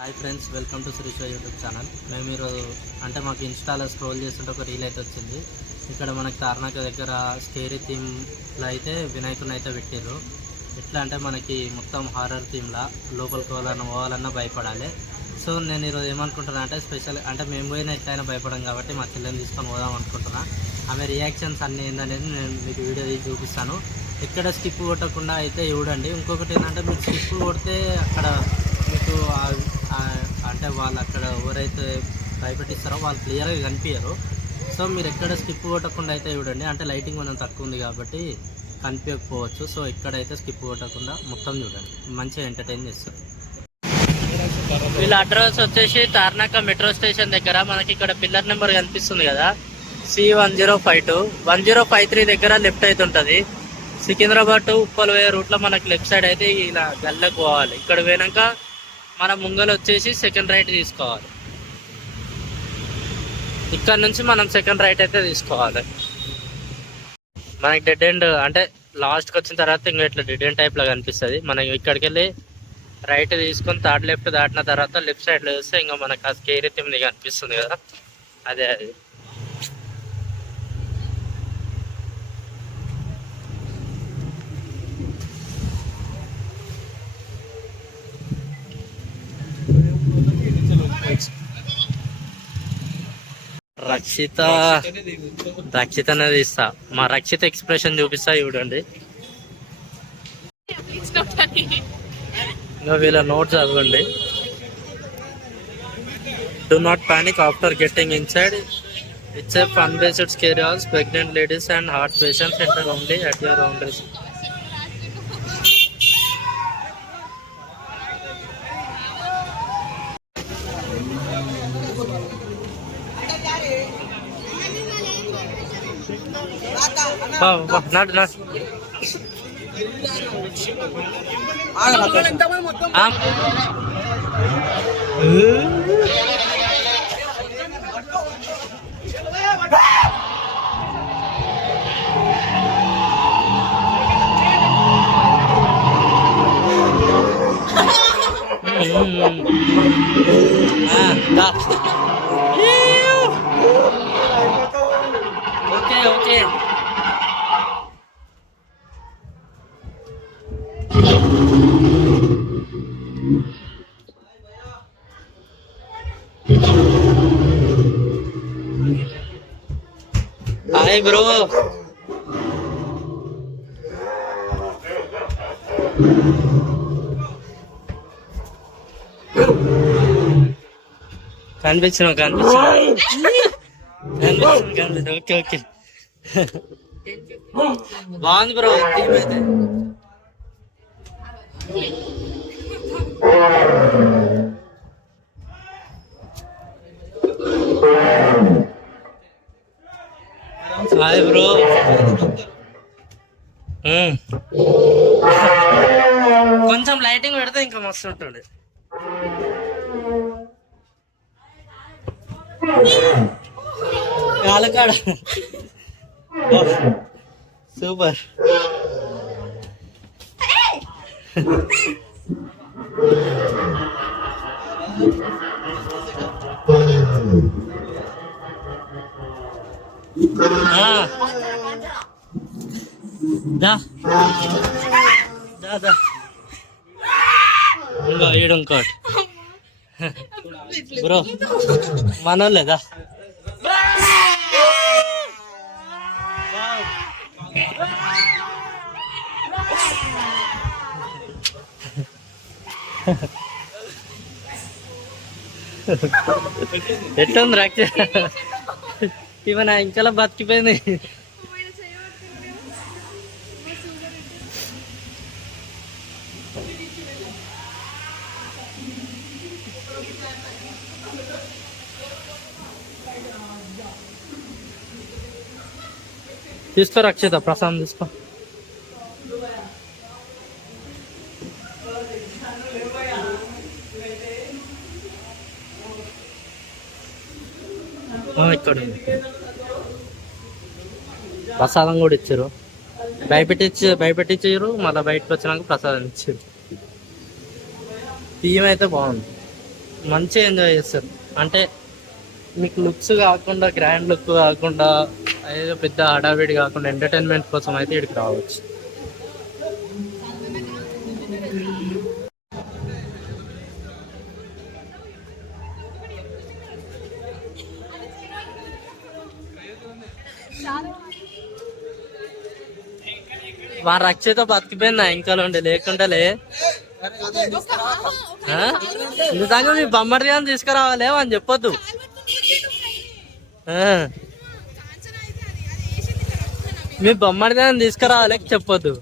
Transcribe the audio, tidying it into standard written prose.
Hi friends, welcome to శ్రీశో YouTube channel. మేము ఈరోజు అంటే మాకు ఇన్స్టాలో స్క్రోల్ చేస్తుంటే ఒక రీల్ అయితే వచ్చింది. ఇక్కడ మనకి తార్నాక దగ్గర స్కేరీ థీమ్లో అయితే వినాయకుని అయితే పెట్టారు. ఎట్లా అంటే మనకి మొత్తం హారర్ థీమ్లా లోపలికి పోవాలన్నా భయపడాలి. సో నేను ఈరోజు ఏమనుకుంటున్నా అంటే స్పెషల్ అంటే మేము పోయిన ఎట్లయినా భయపడం కాబట్టి మా చెల్లెని తీసుకొని పోదాం అనుకుంటున్నా. ఆమె రియాక్షన్స్ అన్నీ ఏందనేది నేను మీకు వీడియో తీసి చూపిస్తాను. ఎక్కడ స్కిప్ కొట్టకుండా అయితే చూడండి. ఇంకొకటి ఏంటంటే మీరు స్కిప్ కొడితే అక్కడ మీకు అంటే వాళ్ళు అక్కడ ఎవరైతే భయపెట్టిస్తారో వాళ్ళు క్లియర్గా కనిపించరు. సో మీరు ఎక్కడ స్కిప్ కొట్టకుండా అయితే చూడండి. అంటే లైటింగ్ కొంచెం తక్కువ ఉంది కాబట్టి కనిపించకపోవచ్చు. సో ఎక్కడైతే స్కిప్ కొట్టకుండా మొత్తం చూడండి, మంచిగా ఎంటర్టైన్ చేస్తారు. వీళ్ళ అడ్రస్ వచ్చేసి తార్నాక మెట్రో స్టేషన్ దగ్గర మనకి ఇక్కడ పిల్లర్ నెంబర్ కనిపిస్తుంది కదా, C1052 1053 దగ్గర లెఫ్ట్ అయితే ఉంటుంది. సికింద్రాబాద్ టు ఉప్పల్ పోయే రూట్లో మనకి లెఫ్ట్ సైడ్ అయితే ఇలా గల్లకు పోవాలి. ఇక్కడ పోయినాక మన ముంగలు వచ్చేసి సెకండ్ రైట్ తీసుకోవాలి. ఇక్కడ నుంచి మనం సెకండ్ రైట్ అయితే తీసుకోవాలి. మనకి డెడ్ ఎండ్ అంటే లాస్ట్కి వచ్చిన తర్వాత ఇంకా ఇట్లా డెడ్ ఎండ్ టైప్లో కనిపిస్తుంది. మనం ఇక్కడికి వెళ్ళి రైట్ తీసుకొని థర్డ్ లెఫ్ట్ దాటిన తర్వాత లెఫ్ట్ సైడ్లో చూస్తే ఇంకా మనకు ఆ స్కేరీ థీమ్ కనిపిస్తుంది కదా, అదే అది. రక్షిత అనేది ఇస్తా, మా రక్షిత ఎక్స్ప్రెషన్ చూపిస్తా చూడండి. ఇంకా వీళ్ళ నోట్ చదవండి. Do not panic after getting inside. It's a fun-based scary house. Pregnant ladies and heart patients enter only at your own risk. Not okay okay. Hi bro. కనిపించిన ఓకే ఓకే. బాగుంది bro theme అయితే. Hi bro. కొంచెం lighting పెడితే ఇంకా మస్తు ఉంటుంది. కాలకాడ super. ఇంకా ఇంకోటి బ్రో మనోళ్ళేదా. ఎట్లుంది రాక్ష ఇవన్న ఇంకలా బతికిపోయింది. తీసుకో రక్షిత, ప్రసాదం తీసుకో. ప్రసాదం కూడా ఇచ్చారు. భయపెట్టించారు, మళ్ళీ బయటకు వచ్చినాక ప్రసాదం ఇచ్చారు. థీమ్ అయితే బాగుంది. మంచిగా ఎంజాయ్ చేస్తారు. అంటే మీకు లుక్స్ కాకుండా, గ్రాండ్ లుక్ కాకుండా, ఏదో పెద్ద హడావిడి కాకుండా ఎంటర్టైన్మెంట్ కోసం అయితే ఇక్కడికి రావచ్చు. మా రక్షతో బతికిపోయిందా ఇంకా ఉండే లేకుండాలే. నిజంగా మీ బొమ్మడి అని తీసుకురావాలి అని చెప్పొద్దు. మీ బొమ్మడి తీసుకురావాలి చెప్పొద్దు.